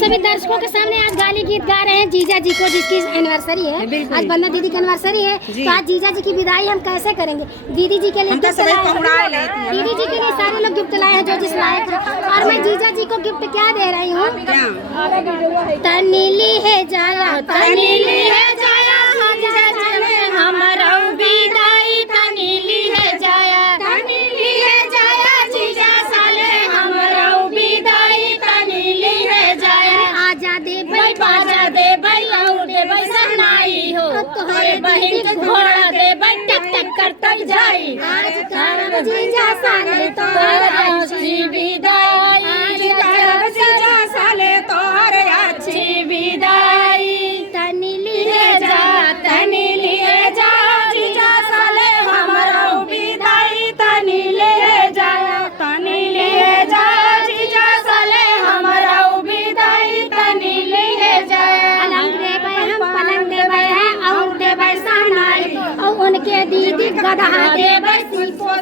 सभी दर्शकों के सामने आज गाली गीत गा रहे हैं जीजा जी को, जिसकी एनिवर्सरी है। आज वंदना दीदी की एनिवर्सरी है, तो आज जीजा जी की विदाई हम कैसे करेंगे? दीदी जी के लिए गिफ्ट लाए, दीदी जी के लिए सारे लोग गिफ्ट लाए हैं जो जिस लायक है। और मैं जीजा जी को गिफ्ट क्या दे रही हूँ? तनीली है जाया, तनीली है जाया, जीजा चले हमारा विदाई, तनीली है जाया, तनीली है जाया, जीजा साले हमारा विदाई, तनीली है जाया। आजा दे भाई, बाजा दे भाई, और दे भाई सहनाई हो, तोहरे बहन के घोड़ा दे भाई, टक टक करता जाई। आज करब जीजा साले तोहर अच्छी विदाई, आज करब जीजा साले तोहर अच्छी विदाई, तनीली है जा, तनीली है जा, जीजा साले हमारा विदाई, तनीली है जा, तनीली है जा, जीजा साले हमारा विदाई, तनीली है जा। अलंग दे भाई हम पलंग दे भाई है, और दे भाई सहनाई, और उनके दीदी गधा दे भाई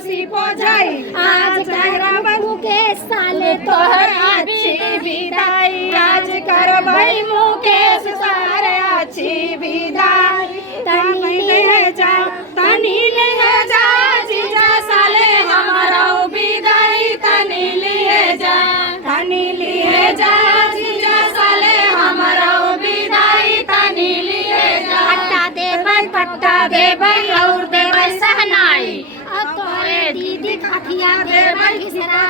सीपो जाई। आज करब मुके साले तोहर अच्छी विदाई, आज करब मुकेश सारे अच्छी विदाई, तनीली है जा, तनीली है जा, जीजा साले हमारा विदाई, तनीली है जा, तनीली है जा, जीजा साले हमारा विदाई, तनीली है जा। पट्टा दे भाई, पट्टा दे भाई, और दे भाई सहनाई, तोरे दीदी खटिया दे भाई घिसरा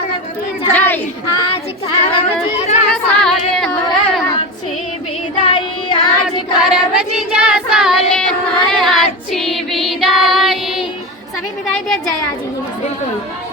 जाई। आज करब जीजा साले तोहर अच्छी विदाई, आज करब जीजा साले तोहर अच्छी विदाई। सभी विदाई दे जाए आज ही। बिल्कुल।